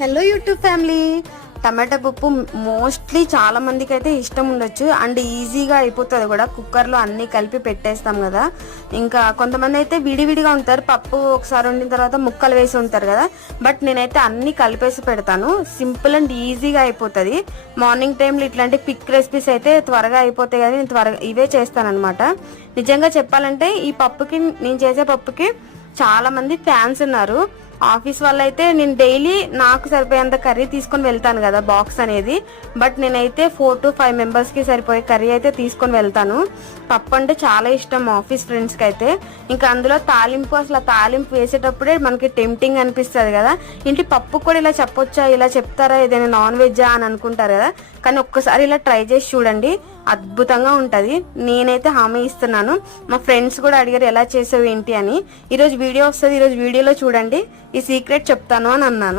Hello YouTube family. టమాటా పప్పు mostly చాలా మందికి అయితే ఇష్టం ఉండొచ్చు అండ్ ఈజీగా అయిపోతుంది కూడా. కుక్కర్లో అన్నీ కలిపి పెట్టేస్తాం కదా. ఇంకా కొంతమంది అయితే విడివిడిగా ఉంటారు, పప్పు ఒకసారి వండిన తర్వాత ముక్కలు వేసి ఉంటారు కదా. బట్ నేనైతే అన్నీ కలిపేసి పెడతాను, సింపుల్ అండ్ ఈజీగా అయిపోతుంది. మార్నింగ్ టైంలో ఇట్లాంటి క్విక్ రెసిపీస్ అయితే త్వరగా అయిపోతాయి కదా, నేను త్వరగా ఇవే చేస్తాను అనమాట. నిజంగా చెప్పాలంటే ఈ పప్పుకి, నేను చేసే పప్పుకి చాలా మంది ఫ్యాన్స్ ఉన్నారు. ఆఫీస్ వల్ల అయితే నేను డైలీ నాకు సరిపోయేంత కర్రీ తీసుకొని వెళ్తాను కదా, బాక్స్ అనేది. బట్ నేనైతే 4 to 5 మెంబర్స్కి సరిపోయే కర్రీ అయితే తీసుకొని వెళ్తాను. పప్పు అంటే చాలా ఇష్టం ఆఫీస్ ఫ్రెండ్స్కి అయితే. ఇంకా అందులో తాలింపు, అసలు తాలింపు వేసేటప్పుడే మనకి టెంప్టింగ్ అనిపిస్తుంది కదా. ఇంటి పప్పు కూడా ఇలా చెప్పొచ్చా, ఇలా చెప్తారా, ఏదైనా నాన్ వెజ్జా అని అనుకుంటారు కదా. కానీ ఒక్కసారి ఇలా ట్రై చేసి చూడండి, అద్భుతంగా ఉంటుంది. నేనైతే హామీ ఇస్తున్నాను. మా ఫ్రెండ్స్ కూడా అడిగారు ఎలా చేసావు ఏంటి అని. ఈరోజు వీడియో వస్తుంది, ఈరోజు వీడియోలో చూడండి, ఈ సీక్రెట్ చెప్తాను అని అన్నాను.